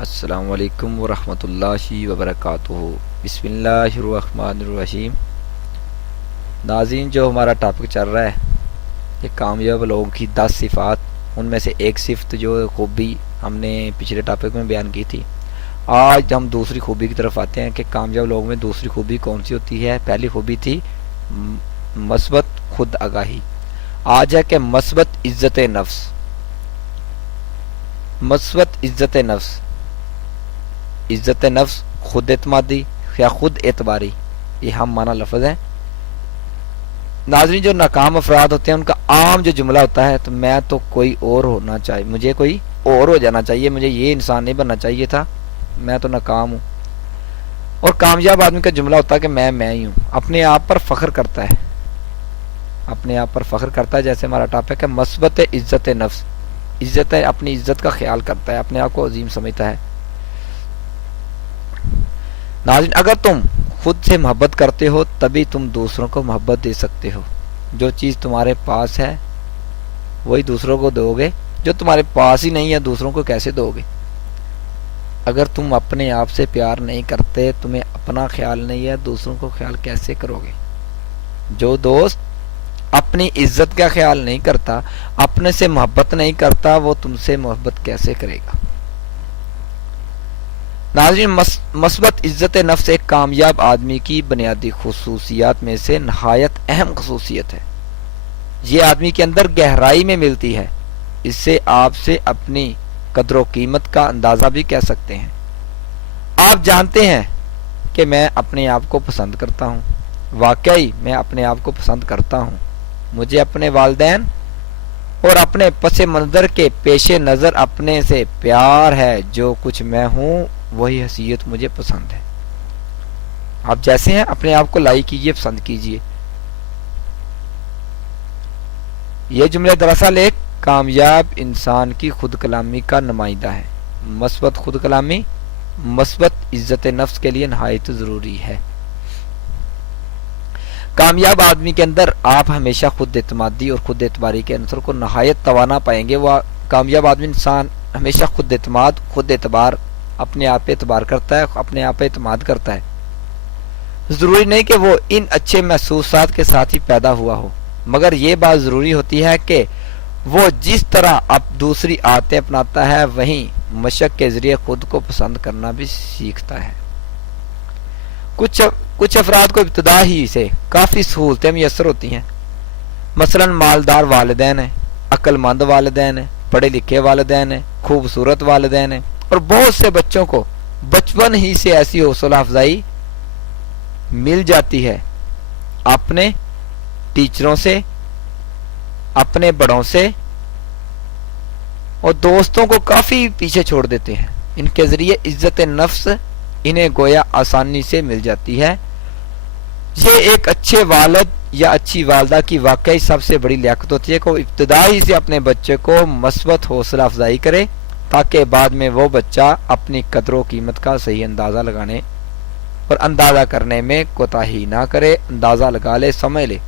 السلام علیکم ورحمۃ اللہ وبرکاتہ۔ بسم اللہ الرحمن الرحیم۔ ناظرین، جو ہمارا ٹاپک چل رہا ہے کہ کامیاب لوگوں کی 10 صفات، ان میں سے ایک صفت جو خوبی ہم نے پچھلے ٹاپک میں بیان کی تھی، آج ہم دوسری خوبی کی طرف آتے ہیں کہ کامیاب لوگوں میں دوسری خوبی کون سی ہوتی ہے۔ پہلی خوبی تھی مثبت خود آگاہی، آج ہے کہ مثبت عزت نفس۔ مثبت عزت نفس، عزت نفس، خود اعتمادی یا خود اعتباری، یہ ہم معنی لفظ ہیں۔ ناظرین، جو ناکام افراد ہوتے ہیں ان کا عام جو جملہ ہوتا ہے تو میں تو کوئی اور ہونا چاہیے، مجھے کوئی اور ہو جانا چاہیے، مجھے یہ انسان نہیں بننا چاہیے تھا، میں تو ناکام ہوں۔ اور کامیاب آدمی کا جملہ ہوتا ہے کہ میں ہی ہوں، اپنے آپ پر فخر کرتا ہے، اپنے آپ پر فخر کرتا ہے۔ جیسے ہمارا ٹاپک ہے مثبت عزت نفس، عزت ہے، اپنی عزت کا خیال کرتا ہے، اپنے آپ کو عظیم سمجھتا ہے۔ ناظرین، اگر تم خود سے محبت کرتے ہو تبھی تم دوسروں کو محبت دے سکتے ہو۔ جو چیز تمہارے پاس ہے وہی دوسروں کو دو گے، جو تمہارے پاس ہی نہیں ہے دوسروں کو کیسے دو گے؟ اگر تم اپنے آپ سے پیار نہیں کرتے، تمہیں اپنا خیال نہیں ہے، دوسروں کو خیال کیسے کرو گے؟ جو دوست اپنی عزت کا خیال نہیں کرتا، اپنے سے محبت نہیں کرتا، وہ تم سے محبت کیسے کرے گا؟ ناظرین، مثبت عزت نفس ایک کامیاب آدمی کی بنیادی خصوصیات میں سے نہایت اہم خصوصیت ہے۔ یہ آدمی کے اندر گہرائی میں ملتی ہے، اس سے آپ سے اپنی قدر و قیمت کا اندازہ بھی کہہ سکتے ہیں۔ آپ جانتے ہیں کہ میں اپنے آپ کو پسند کرتا ہوں، واقعی میں اپنے آپ کو پسند کرتا ہوں، مجھے اپنے والدین اور اپنے پس منظر کے پیش نظر اپنے سے پیار ہے، جو کچھ میں ہوں وہی حیثیت مجھے پسند ہے۔ آپ جیسے ہیں اپنے آپ کو لائک کیجئے، پسند کیجئے۔ یہ جملے دراصل ایک کامیاب انسان کی خود کلامی کا نمائندہ ہے۔ مثبت خود کلامی مثبت عزت نفس کے لیے نہایت ضروری ہے۔ کامیاب آدمی کے اندر آپ ہمیشہ خود اعتمادی اور خود اعتباری کے عنصر کو نہایت توانا پائیں گے۔ وہ کامیاب آدمی انسان ہمیشہ خود اعتماد، خود اعتبار، اپنے آپ پہ اعتبار کرتا ہے، اپنے آپ پہ اعتماد کرتا ہے۔ ضروری نہیں کہ وہ ان اچھے محسوسات کے ساتھ ہی پیدا ہوا ہو، مگر یہ بات ضروری ہوتی ہے کہ وہ جس طرح اب دوسری عادتیں اپناتا ہے وہیں مشق کے ذریعے خود کو پسند کرنا بھی سیکھتا ہے۔ کچھ افراد کو ابتدا ہی سے کافی سہولتیں میسر ہوتی ہیں، مثلا مالدار والدین ہیں، عقل مند والدین ہیں، پڑھے لکھے والدین ہیں، خوبصورت والدین ہیں، اور بہت سے بچوں کو بچپن ہی سے ایسی حوصلہ افزائی مل جاتی ہے، اپنے ٹیچروں سے، اپنے بڑوں سے اور دوستوں کو کافی پیچھے چھوڑ دیتے ہیں۔ ان کے ذریعے عزت نفس انہیں گویا آسانی سے مل جاتی ہے۔ یہ ایک اچھے والد یا اچھی والدہ کی واقعی سب سے بڑی لیاقت ہوتی ہے کہ وہ ابتدائی سے اپنے بچے کو مثبت حوصلہ افزائی کرے، تاکہ بعد میں وہ بچہ اپنی قدر و قیمت کا صحیح اندازہ لگانے اور اندازہ کرنے میں کوتاہی نہ کرے، اندازہ لگا لے، سمجھ لے۔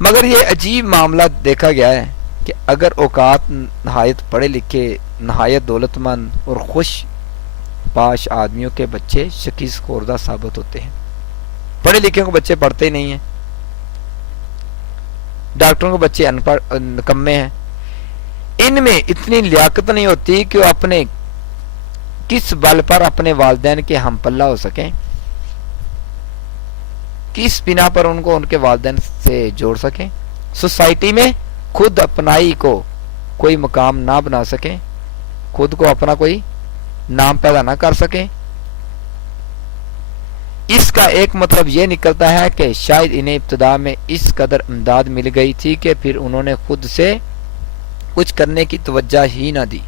مگر یہ عجیب معاملہ دیکھا گیا ہے کہ اگر اوقات نہایت پڑھے لکھے، نہایت دولت مند اور خوش باش آدمیوں کے بچے شکست خوردہ ثابت ہوتے ہیں۔ پڑھے لکھے کو بچے پڑھتے ہی نہیں ہیں، ڈاکٹروں کے بچے ان پڑھ نکمے ہیں، ان میں اتنی لیاقت نہیں ہوتی کہ وہ اپنے کس بل پر اپنے والدین کے ہم پلہ ہو سکیں، کس بنا پر ان کو ان کے والدین سے جوڑ سکیں، سوسائٹی میں خود اپنائی کو کوئی مقام نہ بنا سکیں، خود کو اپنا کوئی نام پیدا نہ کر سکیں۔ اس کا ایک مطلب یہ نکلتا ہے کہ شاید انہیں ابتدا میں اس قدر امداد مل گئی تھی کہ پھر انہوں نے خود سے کچھ کرنے کی توجہ ہی نہ دی۔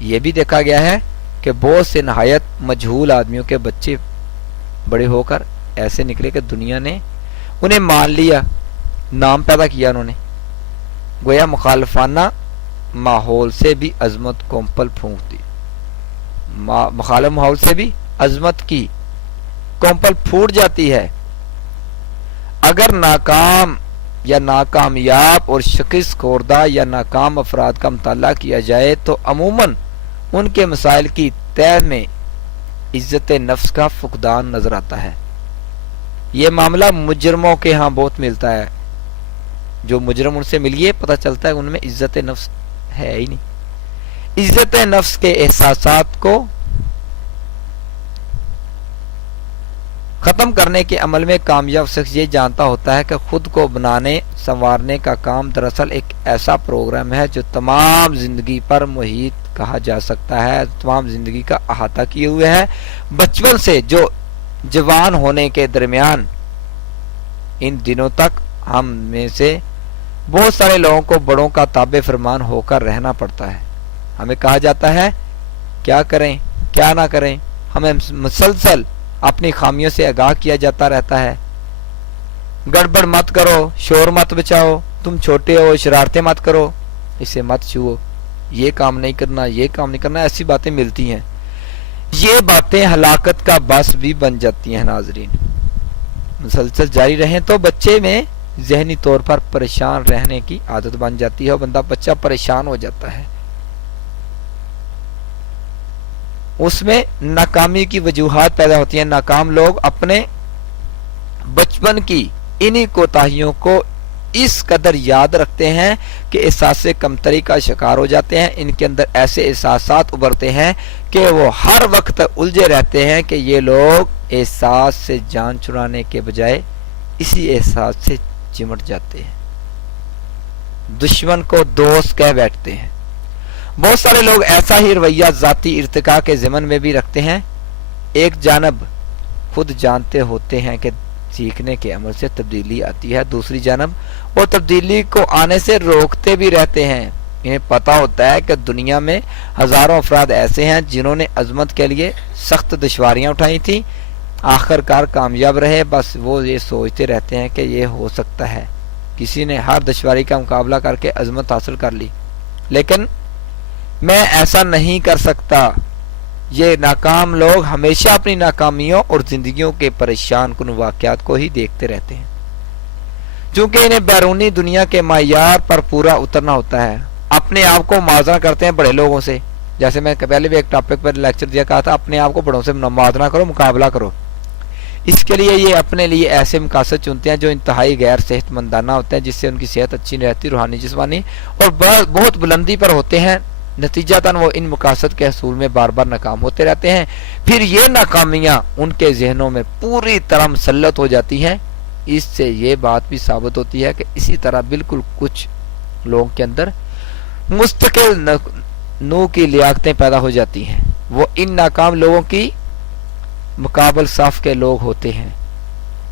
یہ بھی دیکھا گیا ہے کہ بہت سے نہایت مجہول آدمیوں کے بچے بڑے ہو کر ایسے نکلے کہ دنیا نے انہیں مان لیا، نام پیدا کیا، انہوں نے گویا مخالفانہ ماحول سے بھی عظمت کو پل پھونک دی، مخالف ماحول سے بھی عظمت کی کومپل پھوٹ جاتی ہے۔ اگر ناکام یا ناکامیاب اور شکست خوردہ یا ناکام افراد کا مطالعہ کیا جائے تو عموماً ان کے مسائل کی تہ میں عزت نفس کا فقدان نظر آتا ہے۔ یہ معاملہ مجرموں کے ہاں بہت ملتا ہے، جو مجرم ان سے ملیے پتہ چلتا ہے ان میں عزت نفس ہے ہی نہیں۔ عزت نفس کے احساسات کو ختم کرنے کے عمل میں کامیاب شخص یہ جانتا ہوتا ہے کہ خود کو بنانے سنوارنے کا کام دراصل ایک ایسا پروگرام ہے جو تمام زندگی پر محیط کہا جا سکتا ہے، تمام زندگی کا احاطہ کیے ہوئے ہے۔ بچپن سے جو جوان ہونے کے درمیان ان دنوں تک ہم میں سے بہت سارے لوگوں کو بڑوں کا تابع فرمان ہو کر رہنا پڑتا ہے۔ ہمیں کہا جاتا ہے کیا کریں کیا نہ کریں، ہمیں مسلسل اپنی خامیوں سے آگاہ کیا جاتا رہتا ہے۔ گڑبڑ مت کرو، شور مت بچاؤ، تم چھوٹے ہو، شرارتیں مت کرو، اسے مت چھوؤ، یہ کام نہیں کرنا، یہ کام نہیں کرنا، ایسی باتیں ملتی ہیں۔ یہ باتیں ہلاکت کا باعث بھی بن جاتی ہیں۔ ناظرین، مسلسل جاری رہیں تو بچے میں ذہنی طور پر پریشان رہنے کی عادت بن جاتی ہے اور بچہ پریشان ہو جاتا ہے۔ اس میں ناکامی کی وجوہات پیدا ہوتی ہیں۔ ناکام لوگ اپنے بچپن کی انہی کوتاہیوں کو اس قدر یاد رکھتے ہیں کہ احساس کمتری کا شکار ہو جاتے ہیں۔ ان کے اندر ایسے احساسات ابھرتے ہیں کہ وہ ہر وقت الجھے رہتے ہیں کہ یہ لوگ احساس سے جان چھڑانے کے بجائے اسی احساس سے چمٹ جاتے ہیں، دشمن کو دوست کہہ بیٹھتے ہیں۔ بہت سارے لوگ ایسا ہی رویہ ذاتی ارتقاء کے ضمن میں بھی رکھتے ہیں۔ ایک جانب خود جانتے ہوتے ہیں کہ سیکھنے کے عمل سے تبدیلی آتی ہے، دوسری جانب وہ تبدیلی کو آنے سے روکتے بھی رہتے ہیں۔ انہیں پتا ہوتا ہے کہ دنیا میں ہزاروں افراد ایسے ہیں جنہوں نے عظمت کے لیے سخت دشواریاں اٹھائی تھیں، آخر کار کامیاب رہے، بس وہ یہ سوچتے رہتے ہیں کہ یہ ہو سکتا ہے، کسی نے ہر دشواری کا مقابلہ کر کے عظمت حاصل کر لی، لیکن میں ایسا نہیں کر سکتا۔ یہ ناکام لوگ ہمیشہ اپنی ناکامیوں اور زندگیوں کے پریشان کن واقعات کو ہی دیکھتے رہتے ہیں، چونکہ انہیں بیرونی دنیا کے معیار پر پورا اترنا ہوتا ہے۔ اپنے آپ کو موازنہ کرتے ہیں بڑے لوگوں سے، جیسے میں پہلے بھی ایک ٹاپک پر لیکچر دیا کہا تھا، اپنے آپ کو بڑوں سے موازنہ کرو، مقابلہ کرو۔ اس کے لیے یہ اپنے لیے ایسے مقاصد چنتے ہیں جو انتہائی غیر صحت مندانہ ہوتے ہیں، جس سے ان کی صحت اچھی نہیں رہتی، روحانی جسمانی، اور بہت بلندی پر ہوتے ہیں۔ نتیجتاً وہ ان مقاصد کے حصول میں بار بار ناکام ہوتے رہتے ہیں۔ پھر یہ ناکامیاں ان کے ذہنوں میں پوری طرح مسلط ہو جاتی ہیں۔ اس سے یہ بات بھی ثابت ہوتی ہے کہ اسی طرح بالکل کچھ لوگوں کے اندر مستقل نوع کی لیاقتیں پیدا ہو جاتی ہیں، وہ ان ناکام لوگوں کی مقابل صف کے لوگ ہوتے ہیں،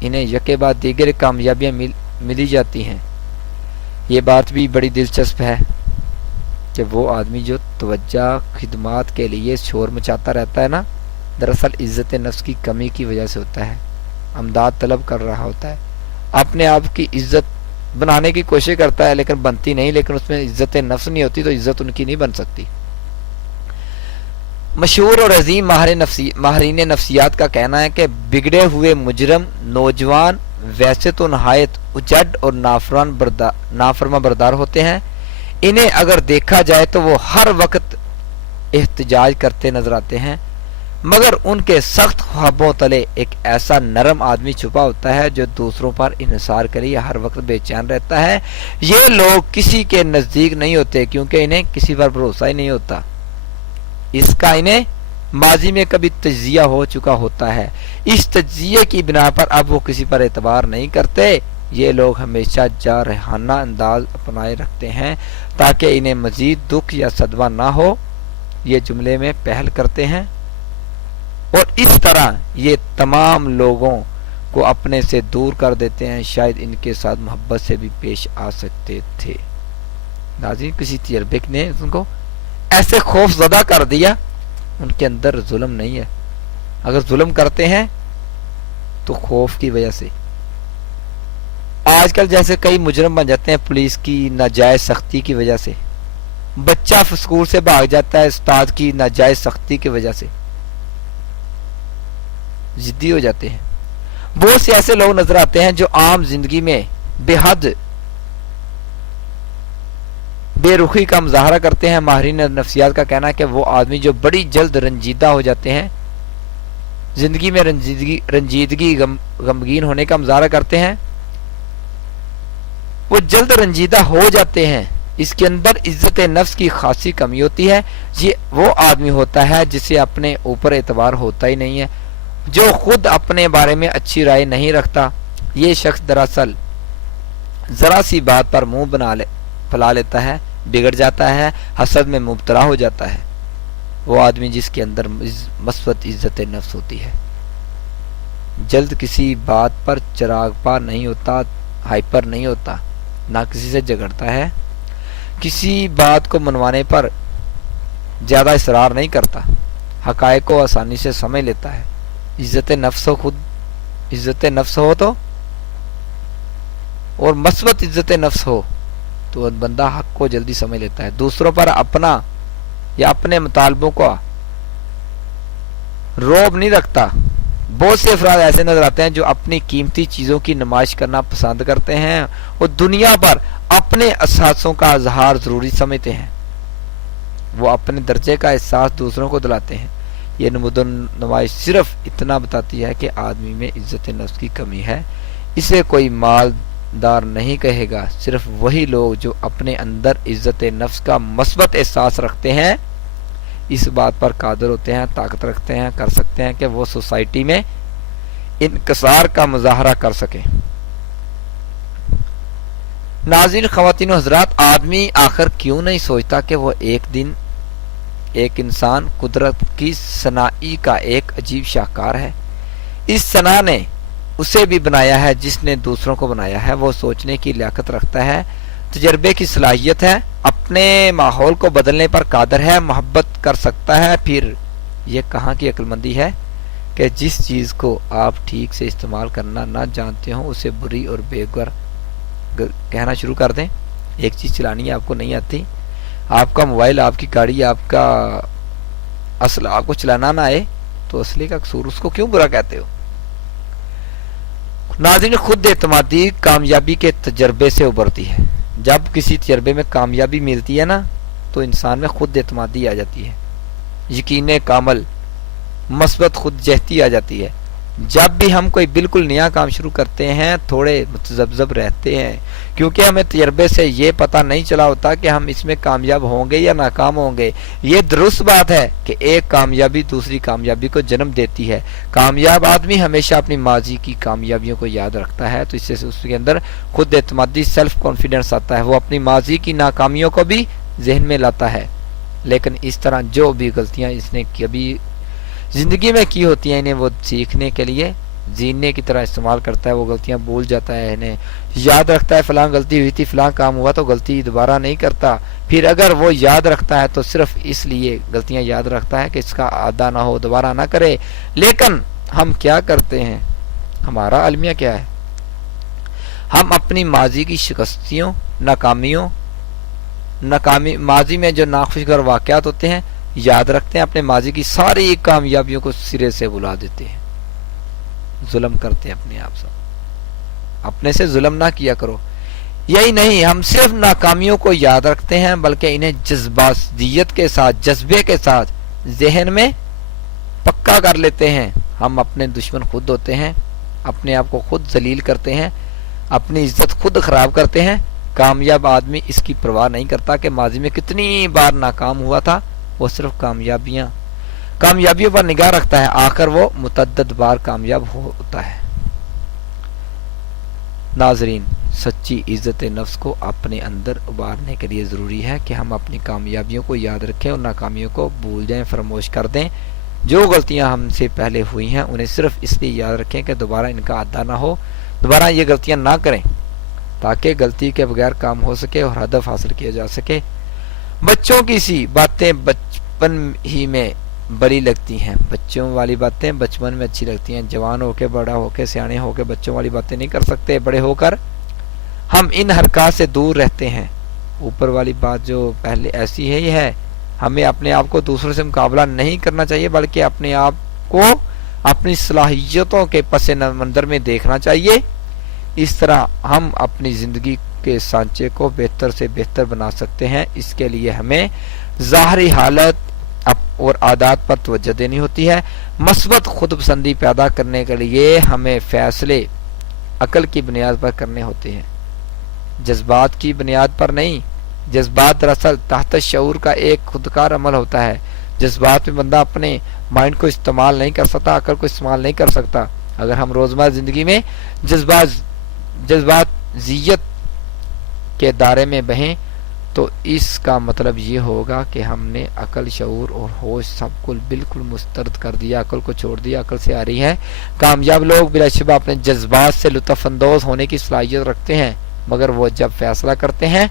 انہیں یکے بعد دیگر کامیابیاں ملی جاتی ہیں۔ یہ بات بھی بڑی دلچسپ ہے کہ وہ آدمی جو توجہ خدمات کے لیے شور مچاتا رہتا ہے نا، دراصل عزت نفس کی کمی کی وجہ سے ہوتا ہے، امداد طلب کر رہا ہوتا ہے، اپنے آپ کی عزت بنانے کی کوشش کرتا ہے لیکن بنتی نہیں، لیکن اس میں عزت نفس نہیں ہوتی تو عزت ان کی نہیں بن سکتی۔ مشہور اور عظیم ماہرین نفسیات کا کہنا ہے کہ بگڑے ہوئے مجرم نوجوان ویسے تو نہایت اجڑ اور نافرما بردار ہوتے ہیں، انہیں اگر دیکھا جائے تو وہ ہر وقت احتجاج کرتے نظر آتے ہیں، مگر ان کے سخت خوابوں تلے ایک ایسا نرم آدمی چھپا ہوتا ہے جو دوسروں پر انحصار کے لیے ہر وقت بے چین رہتا ہے۔ یہ لوگ کسی کے نزدیک نہیں ہوتے کیونکہ انہیں کسی پر بھروسہ ہی نہیں ہوتا، اس کا انہیں ماضی میں کبھی تجزیہ ہو چکا ہوتا ہے، اس تجزیے کی بنا پر اب وہ کسی پر اعتبار نہیں کرتے۔ یہ لوگ ہمیشہ جارحانہ انداز اپنائے رکھتے ہیں تاکہ انہیں مزید دکھ یا صدمہ نہ ہو، یہ جملے میں پہل کرتے ہیں، اور اس طرح یہ تمام لوگوں کو اپنے سے دور کر دیتے ہیں، شاید ان کے ساتھ محبت سے بھی پیش آ سکتے تھے۔ ناظرین، کسی تجربے نے ان کو ایسے خوف زدہ کر دیا، ان کے اندر ظلم نہیں ہے، اگر ظلم کرتے ہیں تو خوف کی وجہ سے۔ آج کل جیسے کئی مجرم بن جاتے ہیں پولیس کی ناجائز سختی کی وجہ سے، بچہ اسکول سے بھاگ جاتا ہے استاد کی ناجائز سختی کی وجہ سے، ضدی ہو جاتے ہیں۔ بہت سے ایسے لوگ نظر آتے ہیں جو عام زندگی میں بے حد بے رخی کا مظاہرہ کرتے ہیں۔ ماہرین نفسیات کا کہنا ہے کہ وہ آدمی جو بڑی جلد رنجیدہ ہو جاتے ہیں، زندگی میں رنجیدگی غمگین ہونے کا مظاہرہ کرتے ہیں، وہ جلد رنجیدہ ہو جاتے ہیں، اس کے اندر عزت نفس کی خاصی کمی ہوتی ہے۔ یہ وہ آدمی ہوتا ہے جسے اپنے اوپر اعتبار ہوتا ہی نہیں ہے، جو خود اپنے بارے میں اچھی رائے نہیں رکھتا۔ یہ شخص دراصل ذرا سی بات پر منہ پھیلا لیتا ہے، بگڑ جاتا ہے، حسد میں مبتلا ہو جاتا ہے۔ وہ آدمی جس کے اندر مثبت عزت نفس ہوتی ہے، جلد کسی بات پر چراغ پا نہیں ہوتا، ہائپر نہیں ہوتا، نہ کسی سے جھگڑتا ہے، کسی بات کو منوانے پر زیادہ اصرار نہیں کرتا، حقائق کو آسانی سے سمجھ لیتا ہے۔ عزت نفس ہو تو اور مثبت عزت نفس ہو تو بندہ حق کو جلدی سمجھ لیتا ہے، دوسروں پر اپنا یا اپنے مطالبوں کو روب نہیں رکھتا۔ بہت سے افراد ایسے نظر آتے ہیں جو اپنی قیمتی چیزوں کی نمائش کرنا پسند کرتے ہیں اور دنیا پر اپنے احساسوں کا اظہار ضروری سمجھتے ہیں۔ وہ اپنے درجے کا احساس دوسروں کو دلاتے ہیں۔ یہ نمود و نمائش صرف اتنا بتاتی ہے کہ آدمی میں عزت نفس کی کمی ہے۔ اسے کوئی مالدار نہیں کہے گا، صرف وہی لوگ جو اپنے اندر عزت نفس کا مثبت احساس رکھتے ہیں، اس بات پر قادر ہوتے ہیں، طاقت رکھتے ہیں، کر سکتے ہیں کہ وہ سوسائٹی میں انکسار کا مظاہرہ کر سکیں۔ ناظرین، خواتین و حضرات، آدمی آخر کیوں نہیں سوچتا کہ وہ ایک دن ایک انسان قدرت کی صناعی کا ایک عجیب شاہکار ہے۔ اس صنع نے اسے بھی بنایا ہے جس نے دوسروں کو بنایا ہے۔ وہ سوچنے کی لیاقت رکھتا ہے، تجربے کی صلاحیت ہے، اپنے ماحول کو بدلنے پر قادر ہے، محبت کر سکتا ہے۔ پھر یہ کہاں کی عقل مندی ہے کہ جس چیز کو آپ ٹھیک سے استعمال کرنا نہ جانتے ہوں اسے بری اور بےغور کہنا شروع کر دیں۔ ایک چیز چلانی آپ کو نہیں آتی، آپ کا موبائل، آپ کی گاڑی، آپ کا اسلحہ آپ کو چلانا نہ آئے تو اسلحے کا قصور، اس کو کیوں برا کہتے ہو؟ ناظرین، خود اعتمادی کامیابی کے تجربے سے ابھرتی ہے۔ جب کسی تجربے میں کامیابی ملتی ہے نا تو انسان میں خود اعتمادی آ جاتی ہے، یقین کامل، مثبت خود جہتی آ جاتی ہے۔ جب بھی ہم کوئی بالکل نیا کام شروع کرتے ہیں تھوڑے متذبذب رہتے ہیں، کیونکہ ہمیں تجربے سے یہ پتہ نہیں چلا ہوتا کہ ہم اس میں کامیاب ہوں گے یا ناکام ہوں گے۔ یہ درست بات ہے کہ ایک کامیابی دوسری کامیابی کو جنم دیتی ہے۔ کامیاب آدمی ہمیشہ اپنی ماضی کی کامیابیوں کو یاد رکھتا ہے تو اس سے اس کے اندر خود اعتمادی، سیلف کانفیڈنس آتا ہے۔ وہ اپنی ماضی کی ناکامیوں کو بھی ذہن میں لاتا ہے، لیکن اس طرح جو بھی غلطیاں اس نے کبھی زندگی میں کی ہوتی ہیں انہیں وہ سیکھنے کے لیے جینے کی طرح استعمال کرتا ہے۔ وہ غلطیاں بھول جاتا ہے، انہیں یاد رکھتا ہے، فلاں غلطی ہوئی تھی، فلاں کام ہوا تو غلطی دوبارہ نہیں کرتا۔ پھر اگر وہ یاد رکھتا ہے تو صرف اس لیے غلطیاں یاد رکھتا ہے کہ اس کا عادہ نہ ہو، دوبارہ نہ کرے۔ لیکن ہم کیا کرتے ہیں؟ ہمارا المیہ کیا ہے؟ ہم اپنی ماضی کی شکستیوں، ماضی میں جو ناخوشگوار واقعات ہوتے ہیں یاد رکھتے ہیں، اپنے ماضی کی ساری کامیابیوں کو سرے سے بلا دیتے ہیں، ظلم کرتے ہیں اپنے آپ سے۔ اپنے سے ظلم نہ کیا کرو۔ یہی نہیں، ہم صرف ناکامیوں کو یاد رکھتے ہیں بلکہ انہیں جذباتیت کے ساتھ، جذبے کے ساتھ ذہن میں پکا کر لیتے ہیں۔ ہم اپنے دشمن خود ہوتے ہیں، اپنے آپ کو خود ذلیل کرتے ہیں، اپنی عزت خود خراب کرتے ہیں۔ کامیاب آدمی اس کی پرواہ نہیں کرتا کہ ماضی میں کتنی بار ناکام ہوا تھا، وہ صرف کامیابیوں پر نگاہ رکھتا ہے، آخر وہ متعدد بار کامیاب ہوتا ہے۔ ناظرین، سچی عزت نفس کو اپنے اندر ابھارنے کے لیے ضروری ہے کہ ہم اپنی کامیابیوں کو یاد رکھیں اور ناکامیوں کو بھول جائیں، فراموش کر دیں۔ جو غلطیاں ہم سے پہلے ہوئی ہیں انہیں صرف اس لیے یاد رکھیں کہ دوبارہ ان کا عادہ نہ ہو، دوبارہ یہ غلطیاں نہ کریں، تاکہ غلطی کے بغیر کام ہو سکے اور ہدف حاصل کیا جا سکے۔ بچوں کی سی باتیں بچپن ہی میں بڑی لگتی ہیں، بچوں والی باتیں بچپن میں اچھی لگتی ہیں۔ جوان ہو کے، بڑا ہو کے، سیانے ہو کے بچوں والی باتیں نہیں کر سکتے۔ بڑے ہو کر ہم ان حرکات سے دور رہتے ہیں۔ اوپر والی بات جو پہلے ایسی ہے، یہ ہے ہمیں اپنے آپ کو دوسروں سے مقابلہ نہیں کرنا چاہیے بلکہ اپنے آپ کو اپنی صلاحیتوں کے پس منظر میں دیکھنا چاہیے۔ اس طرح ہم اپنی زندگی کے سانچے کو بہتر سے بہتر بنا سکتے ہیں. اس کے لیے ہمیں ظاہری حالت اور عادات پر توجہ دینی ہوتی ہے. مثبت خود پسندی پیدا کرنے کے لیے ہمیں فیصلے عقل کی بنیاد پر کرنے ہوتے ہیں، جذبات کی بنیاد پر نہیں. جذبات دراصل تحت شعور کا ایک خودکار عمل ہوتا ہے. جذبات میں بندہ اپنے مائنڈ کو استعمال نہیں کر سکتا، عقل کو استعمال نہیں کر سکتا. اگر ہم روزمرہ زندگی میں جذباتیت کے دائرے میں بہیں تو اس کا مطلب یہ ہوگا کہ ہم نے عقل، شعور اور ہوش سب کو بالکل مسترد کر دیا، عقل کو چھوڑ دیا، عقل سے آ رہی ہے. کامیاب لوگ بلا شبہ اپنے جذبات سے لطف اندوز ہونے کی صلاحیت رکھتے ہیں، مگر وہ جب فیصلہ کرتے ہیں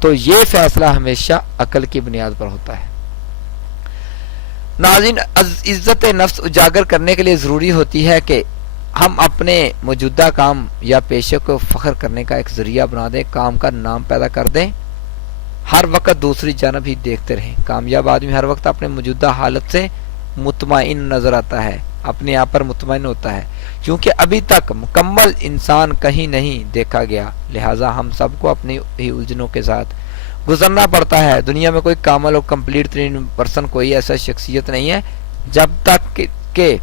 تو یہ فیصلہ ہمیشہ عقل کی بنیاد پر ہوتا ہے. ناظرین، عزت نفس اجاگر کرنے کے لیے ضروری ہوتی ہے کہ ہم اپنے موجودہ کام یا پیشے کو فخر کرنے کا ایک ذریعہ بنا دیں، کام کا نام پیدا کر دیں. ہر وقت دوسری جانب ہی دیکھتے رہیں. کامیاب آدمی ہر وقت اپنے موجودہ حالت سے مطمئن نظر آتا ہے، اپنے آپ پر مطمئن ہوتا ہے، کیونکہ ابھی تک مکمل انسان کہیں نہیں دیکھا گیا. لہٰذا ہم سب کو اپنی ہی الجھنوں کے ساتھ گزرنا پڑتا ہے. دنیا میں کوئی کامل اور کمپلیٹ ترین پرسن، کوئی ایسا شخصیت نہیں ہے جب تک کہ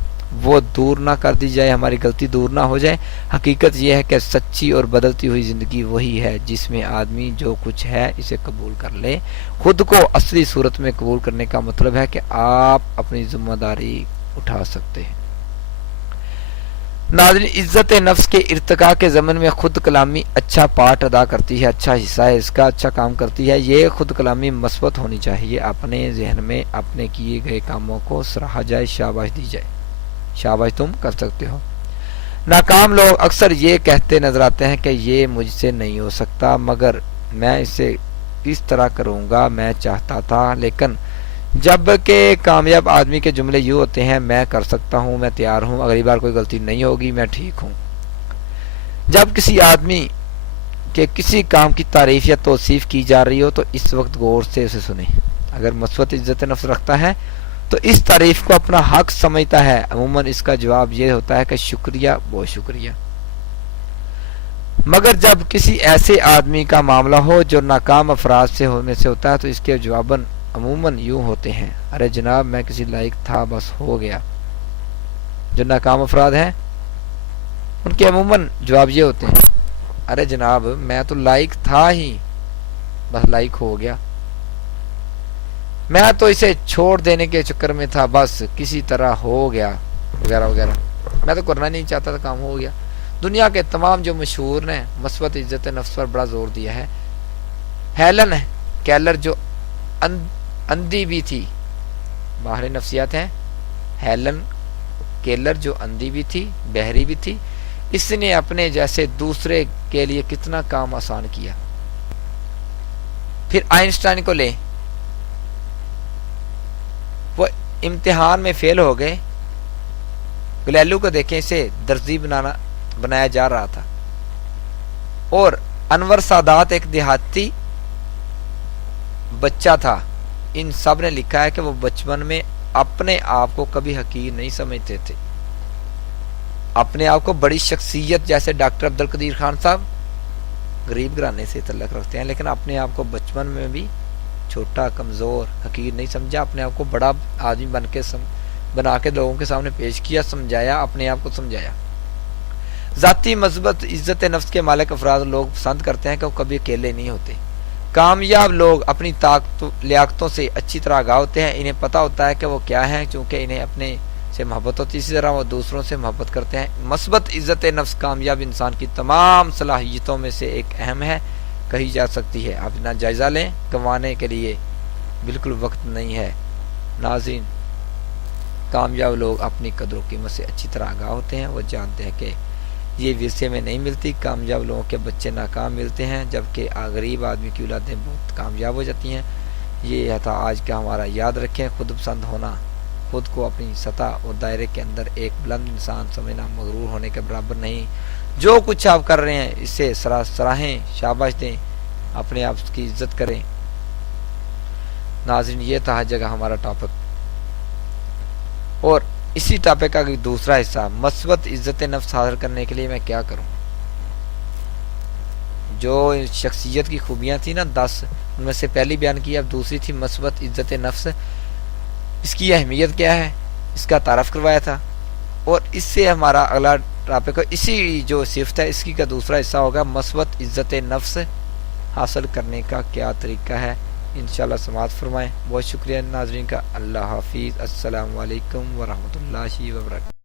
وہ دور نہ کر دی جائے، ہماری غلطی دور نہ ہو جائے. حقیقت یہ ہے کہ سچی اور بدلتی ہوئی زندگی وہی ہے جس میں آدمی جو کچھ ہے اسے قبول کر لے. خود کو اصلی صورت میں قبول کرنے کا مطلب ہے کہ آپ اپنی ذمہ داری اٹھا سکتے ہیں. ناظرین، عزت نفس کے ارتقاء کے ضمن میں خود کلامی اچھا پارٹ ادا کرتی ہے، اچھا حصہ ہے اس کا، اچھا کام کرتی ہے. یہ خود کلامی مثبت ہونی چاہیے. اپنے ذہن میں اپنے کیے گئے کاموں کو سراہا جائے، شاباش دی جائے، شاباش تم کر سکتے ہو. ناکام لوگ اکثر یہ کہتے نظر آتے ہیں کہ یہ مجھ سے نہیں ہو سکتا، مگر میں اسے کس طرح کروں گا، میں چاہتا تھا. لیکن جب کہ کامیاب آدمی کے جملے یوں ہوتے ہیں: میں کر سکتا ہوں، میں تیار ہوں، اگلی بار کوئی غلطی نہیں ہوگی، میں ٹھیک ہوں. جب کسی آدمی کے کسی کام کی تعریف یا توصیف کی جا رہی ہو تو اس وقت غور سے اسے سنیں. اگر مثبت عزت نفس رکھتا ہے تو اس تعریف کو اپنا حق سمجھتا ہے. عموماً اس کا جواب یہ ہوتا ہے کہ شکریہ، بہت شکریہ. مگر جب کسی ایسے آدمی کا معاملہ ہو جو ناکام افراد سے ہونے سے ہوتا ہے تو اس کے جواباً عموماً یوں ہوتے ہیں: ارے جناب، میں کسی لائق تھا، بس ہو گیا. جو ناکام افراد ہیں ان کے عموماً جواب یہ ہوتے ہیں: ارے جناب، میں تو لائق تھا ہی، بس لائق ہو گیا. میں تو اسے چھوڑ دینے کے چکر میں تھا، بس کسی طرح ہو گیا، وغیرہ وغیرہ. میں تو کرنا نہیں چاہتا تھا، کام ہو گیا. دنیا کے تمام جو مشہور نے مثبت عزت نفس پر بڑا زور دیا ہے. ہیلن کیلر جو اندھی بھی تھی، ماہر نفسیات ہیں، ہیلن کیلر جو اندھی بھی تھی، بہری بھی تھی، اس نے اپنے جیسے دوسرے کے لیے کتنا کام آسان کیا. پھر آئنسٹائن کو لیں، وہ امتحان میں فیل ہو گئے. گلیلو کو دیکھیں، اسے درزی بنایا جا رہا تھا. اور انور سادات ایک دیہاتی بچہ تھا. ان سب نے لکھا ہے کہ وہ بچپن میں اپنے آپ کو کبھی حقیر نہیں سمجھتے تھے. اپنے آپ کو بڑی شخصیت، جیسے ڈاکٹر عبدالقدیر خان صاحب غریب گھرانے سے تعلق رکھتے ہیں، لیکن اپنے آپ کو بچپن میں بھی چھوٹا، کمزور، حقیر نہیں سمجھا. اپنے آپ کو بڑا آدمی بنا کے لوگوں کے سامنے پیش کیا، سمجھایا، اپنے آپ کو سمجھایا. ذاتی مثبت عزت نفس کے مالک افراد لوگ پسند کرتے ہیں کہ وہ کبھی اکیلے نہیں ہوتے. کامیاب لوگ اپنی لیاقتوں سے اچھی طرح آگاہ ہوتے ہیں. انہیں پتہ ہوتا ہے کہ وہ کیا ہیں، چونکہ انہیں اپنے سے محبت ہوتی ہے، اسی طرح وہ دوسروں سے محبت کرتے ہیں. مثبت عزت نفس کامیاب انسان کی تمام صلاحیتوں میں سے ایک اہم ہے، کہی جا سکتی ہے. آپ اپنا جائزہ لیں، گنوانے کے لیے بالکل وقت نہیں ہے. ناظرین، کامیاب لوگ اپنی قدر و قیمت سے اچھی طرح آگاہ ہوتے ہیں. وہ جانتے ہیں کہ یہ ورثے میں نہیں ملتی. کامیاب لوگوں کے بچے ناکام ملتے ہیں، جبکہ غریب آدمی کی اولادیں بہت کامیاب ہو جاتی ہیں. یہ تھا آج کا ہمارا. یاد رکھیں، خود پسند ہونا، خود کو اپنی سطح اور دائرے کے اندر ایک بلند انسان سمجھنا مغرور ہونے کے برابر نہیں. جو کچھ آپ کر رہے ہیں اسے سراہیں، شاباش دیں، اپنے آپ کی عزت کریں. ناظرین، یہ تھا جگہ ہمارا ٹاپک. اور اسی ٹاپک کا دوسرا حصہ، مثبت عزت نفس حاصل کرنے کے لیے میں کیا کروں. جو شخصیت کی خوبیاں تھیں نا 10، ان میں سے پہلی بیان کی، اب دوسری تھی مثبت عزت نفس. اس کی اہمیت کیا ہے اس کا تعارف کروایا تھا. اور اس سے ہمارا اگلا ٹاپک، اسی جو صفت ہے اس کی کا دوسرا حصہ ہوگا مثبت عزت نفس حاصل کرنے کا کیا طریقہ ہے. انشاءاللہ سماعت فرمائیں. بہت شکریہ ناظرین کا. اللہ حافظ. السلام علیکم ورحمۃ اللہ وبرکاتہ.